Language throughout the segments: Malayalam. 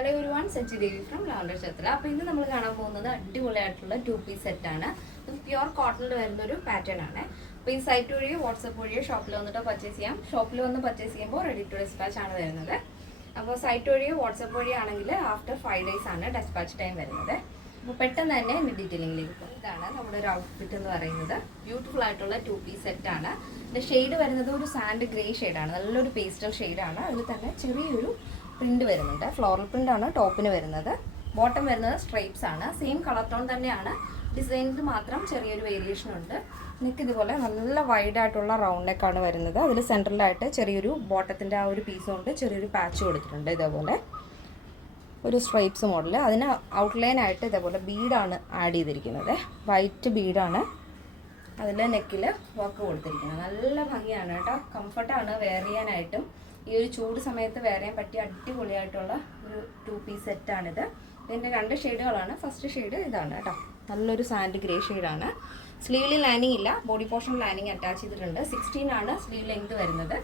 Hello everyone, Sanchi Devi from Lavender Chatla. അപ്പോൾ ഇന്ന് നമ്മൾ കാണാൻ പോകുന്നത് അടിപൊളിയായിട്ടുള്ള 2-piece സെറ്റ് ആണ്. ഇത് പ്യുവർ കോട്ടണിൽ വരുന്ന ഒരു പാറ്റേൺ ആണ്. അപ്പോൾ ഈ സൈറ്റ് വഴിയോ വാട്സ്ആപ്പ് വഴിയോ ഷോപ്പിൽ വന്നിട്ട് പർച്ചേസ് ചെയ്യാം. ഷോപ്പിൽ വന്ന് പർച്ചേസ് ചെയ്യുമ്പോൾ റെഡി ടു ഡിസ്പാച്ച് ആണ് വരുന്നത്. അപ്പോൾ സൈറ്റ് വഴിയോ വാട്സ്ആപ്പ് വഴിയോ ആണെങ്കിൽ ആഫ്റ്റർ 5 days ആണ് ഡിസ്പാച്ച് ടൈം വരുന്നത്. അപ്പോൾ പെട്ടെന്ന് തന്നെ എൻ്റെ ഡീറ്റെയിലിംഗിലേക്ക് പോകും. ഇതാണ് നമ്മുടെ ഒരു ഔട്ട്ഫിറ്റ് എന്ന് പറയുന്നത്. ബ്യൂട്ടിഫുൾ ആയിട്ടുള്ള 2-piece സെറ്റ് ആണ്. ഇതിൻ്റെ ഷെയ്ഡ് വരുന്നത് ഒരു സാൻഡ് ഗ്രേ ഷെയ്ഡാണ്. നല്ലൊരു പേസ്റ്റൽ ഷെയ്ഡാണ്. അതിൽ തന്നെ ചെറിയൊരു പ്രിന്റ് വരുന്നുണ്ട്. ഫ്ലോറൽ പ്രിന്റ് ആണ് ടോപ്പിന് വരുന്നത്. ബോട്ടം വരുന്നത് സ്ട്രൈപ്സ് ആണ്. സെയിം കളർ ടോൺ തന്നെയാണ്. ഡിസൈനിൽ മാത്രം ചെറിയൊരു വേരിയേഷൻ ഉണ്ട്. നെക്ക് ഇതുപോലെ നല്ല വൈഡ് ആയിട്ടുള്ള റൗണ്ട് നെക്കാണ് വരുന്നത്. അതിൽ സെൻട്രലായിട്ട് ചെറിയൊരു ബോട്ടത്തിൻ്റെ ആ ഒരു പീസ് കൊണ്ട് ചെറിയൊരു പാച്ച് കൊടുത്തിട്ടുണ്ട്. ഇതേപോലെ ഒരു സ്ട്രൈപ്സ് മോഡൽ. അതിന് ഔട്ട്ലൈൻ ആയിട്ട് ഇതേപോലെ ബീഡാണ് ആഡ് ചെയ്തിരിക്കുന്നത്. വൈറ്റ് ബീഡാണ് അതിൽ നെക്കിൽ വർക്ക് കൊടുത്തിരിക്കുന്നത്. നല്ല ഭംഗിയാണ് കേട്ടോ. കംഫർട്ടാണ് വെയർ ചെയ്യാനായിട്ടും. ഈ ഒരു ചൂട് സമയത്ത് വെയർ ചെയ്യാൻ പറ്റിയ അടിപൊളിയായിട്ടുള്ള ഒരു 2-piece സെറ്റാണിത്. ഇതിൻ്റെ 2 ഷെയ്ഡുകളാണ്. ഫസ്റ്റ് ഷെയ്ഡ് ഇതാണ് കേട്ടോ. നല്ലൊരു സാൻഡ് ഗ്രേ ഷെയ്ഡാണ്. സ്ലീവിൽ ലൈനിങ് ഇല്ല, ബോഡി പോർഷൻ ലൈനിങ് അറ്റാച്ച് ചെയ്തിട്ടുണ്ട്. 16 ആണ് സ്ലീവ് ലെങ്ത് വരുന്നത്.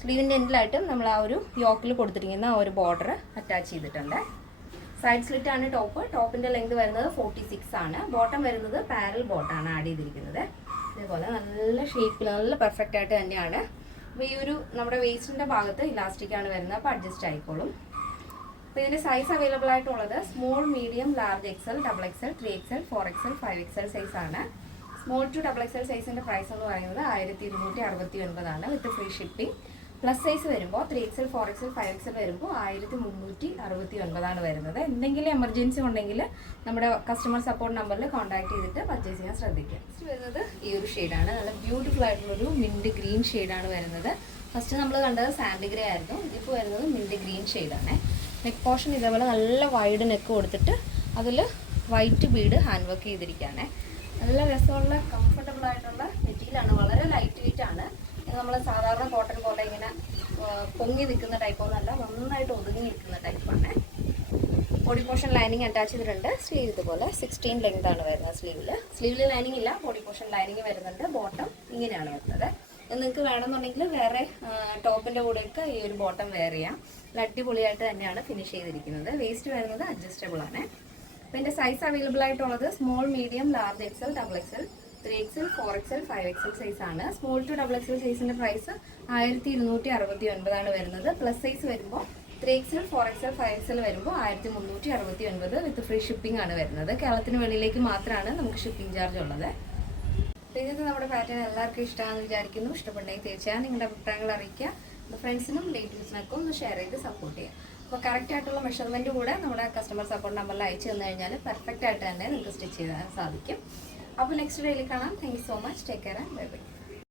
സ്ലീവിൻ്റെ എൻഡിലായിട്ടും നമ്മൾ ആ ഒരു യോക്കിൽ കൊടുത്തിരിക്കുന്ന ആ ഒരു ബോർഡർ അറ്റാച്ച് ചെയ്തിട്ടുണ്ട്. സൈഡ് സ്ലിറ്റ് ആണ് ടോപ്പ്. ടോപ്പിൻ്റെ ലെങ്ത് വരുന്നത് 46 ആണ്. ബോട്ടം വരുന്നത് പാരൽ ബോട്ടാണ് ആഡ് ചെയ്തിരിക്കുന്നത്. ഇതേപോലെ നല്ല ഷേപ്പിൽ നല്ല പെർഫെക്റ്റ് ആയിട്ട് തന്നെയാണ്. അപ്പോൾ ഈ ഒരു നമ്മുടെ വേസ്റ്റിൻ്റെ ഭാഗത്ത് ഇലാസ്റ്റിക് ആണ് വരുന്നത്. അപ്പോൾ അഡ്ജസ്റ്റ് ആയിക്കോളും. അപ്പോൾ ഇതിൻ്റെ സൈസ് അവൈലബിൾ ആയിട്ടുള്ളത് small, medium, large XL, XXL, 3XL, 4XL, 5XL size ആണ്. സ്മോൾ ടു XXL സൈസിൻ്റെ പ്രൈസ് എന്ന് പറയുന്നത് 1269 ആണ് വിത്ത് ഫ്രീ ഷിപ്പിംഗ്. പ്ലസ് സൈസ് വരുമ്പോൾ 3XL, 4XL, 5XL വരുമ്പോൾ 1369 ആണ് വരുന്നത്. എന്തെങ്കിലും എമർജൻസി ഉണ്ടെങ്കിൽ നമ്മുടെ കസ്റ്റമർ സപ്പോർട്ട് നമ്പറിൽ കോൺടാക്ട് ചെയ്തിട്ട് പർച്ചേസ് ചെയ്യാൻ ശ്രദ്ധിക്കുക. നെക്സ്റ്റ് വരുന്നത് ഈ ഒരു ഷെയ്ഡാണ്. നല്ല ബ്യൂട്ടിഫുൾ ആയിട്ടുള്ളൊരു മിൻറ്റ് ഗ്രീൻ ഷെയ്ഡാണ് വരുന്നത്. ഫസ്റ്റ് നമ്മൾ കണ്ടത് സാൻഡ് ഗ്രേ ആയിരുന്നു. ഇപ്പോൾ വരുന്നത് മിൻറ്റ് ഗ്രീൻ ഷെയ്ഡാണ്. നെക്ക് പോർഷൻ ഇതേപോലെ നല്ല വൈഡ് നെക്ക് കൊടുത്തിട്ട് അതിൽ വൈറ്റ് ബീഡ് ഹാൻഡ് വർക്ക് ചെയ്തിരിക്കുകയാണ്. നല്ല രസമുള്ള കംഫർട്ടബിൾ ആയിട്ടുള്ള മെറ്റീരിയലാണ്. വളരെ ലൈറ്റ് വെയിറ്റ് ആണ്. നമ്മൾ സാധാരണ കോട്ടൺ പോലെ ഇങ്ങനെ പൊങ്ങി നിൽക്കുന്ന ടൈപ്പൊന്നല്ല, നന്നായിട്ട് ഒതുങ്ങി നിൽക്കുന്ന ടൈപ്പാണ്. ബോഡി പോർഷൻ ലൈനിങ് അറ്റാച്ച് ചെയ്തിട്ടുണ്ട്. സ്ലീവ് ഇതുപോലെ 16 ലെങ്ത് ആണ് വരുന്നത്. സ്ലീവിൽ ലൈനിങ് ഇല്ല, ബോഡി പോർഷൻ ലൈനിങ് വരുന്നുണ്ട്. ബോട്ടം ഇങ്ങനെയാണ് വരുന്നത്. നിങ്ങൾക്ക് വേണമെന്നുണ്ടെങ്കിൽ വേറെ ടോപ്പിൻ്റെ കൂടെയൊക്കെ ഈ ഒരു ബോട്ടം വെയർ ചെയ്യാം. അടിപൊളിയായിട്ട് തന്നെയാണ് ഫിനിഷ് ചെയ്തിരിക്കുന്നത്. വേസ്റ്റ് വരുന്നത് അഡ്ജസ്റ്റബിൾ ആണ്. അപ്പോൾ എൻ്റെ സൈസ് അവൈലബിൾ ആയിട്ടുള്ളത് small, medium, large XL, XXL, 3XL, 4XL, 5XL size ആണ്. സ്മോൾ ടു XXL സൈസിൻ്റെ പ്രൈസ് 1269 ആണ് വരുന്നത്. പ്ലസ് സൈസ് വരുമ്പോൾ 3XL, 4XL, 5XL വരുമ്പോൾ 1369 വിത്ത് ഫ്രീ ഷിപ്പിംഗ് ആണ് വരുന്നത്. കേരളത്തിന് വെളിയിലേക്ക് മാത്രമാണ് നമുക്ക് ഷിപ്പിംഗ് ചാർജ് ഉള്ളത്. ഇന്നത്തെ നമ്മുടെ പാറ്റേൺ എല്ലാവർക്കും ഇഷ്ടമാണെന്ന് വിചാരിക്കുന്നു. ഇഷ്ടപ്പെട്ടെങ്കിൽ തീർച്ചയായും നിങ്ങളുടെ അഭിപ്രായങ്ങൾ അറിയിക്കുക. ഫ്രണ്ട്സിനും റിലേറ്റീവ്സിനൊക്കെ ഒന്ന് ഷെയർ ചെയ്ത് സപ്പോർട്ട് ചെയ്യുക. അപ്പോൾ കറക്റ്റ് ആയിട്ടുള്ള മെഷർമെൻറ്റ് കൂടെ നമ്മുടെ കസ്റ്റമർ സപ്പോർട്ട് നമ്പറിൽ അയച്ചു തന്നു കഴിഞ്ഞാൽ പെർഫെക്റ്റ് ആയിട്ട് തന്നെ നിങ്ങൾക്ക് സ്റ്റിച്ച് ചെയ്യാൻ സാധിക്കും. അപ്പോൾ നെക്സ്റ്റ് ഡേയിൽ കാണാം. Thank you so much. Take care and bye bye.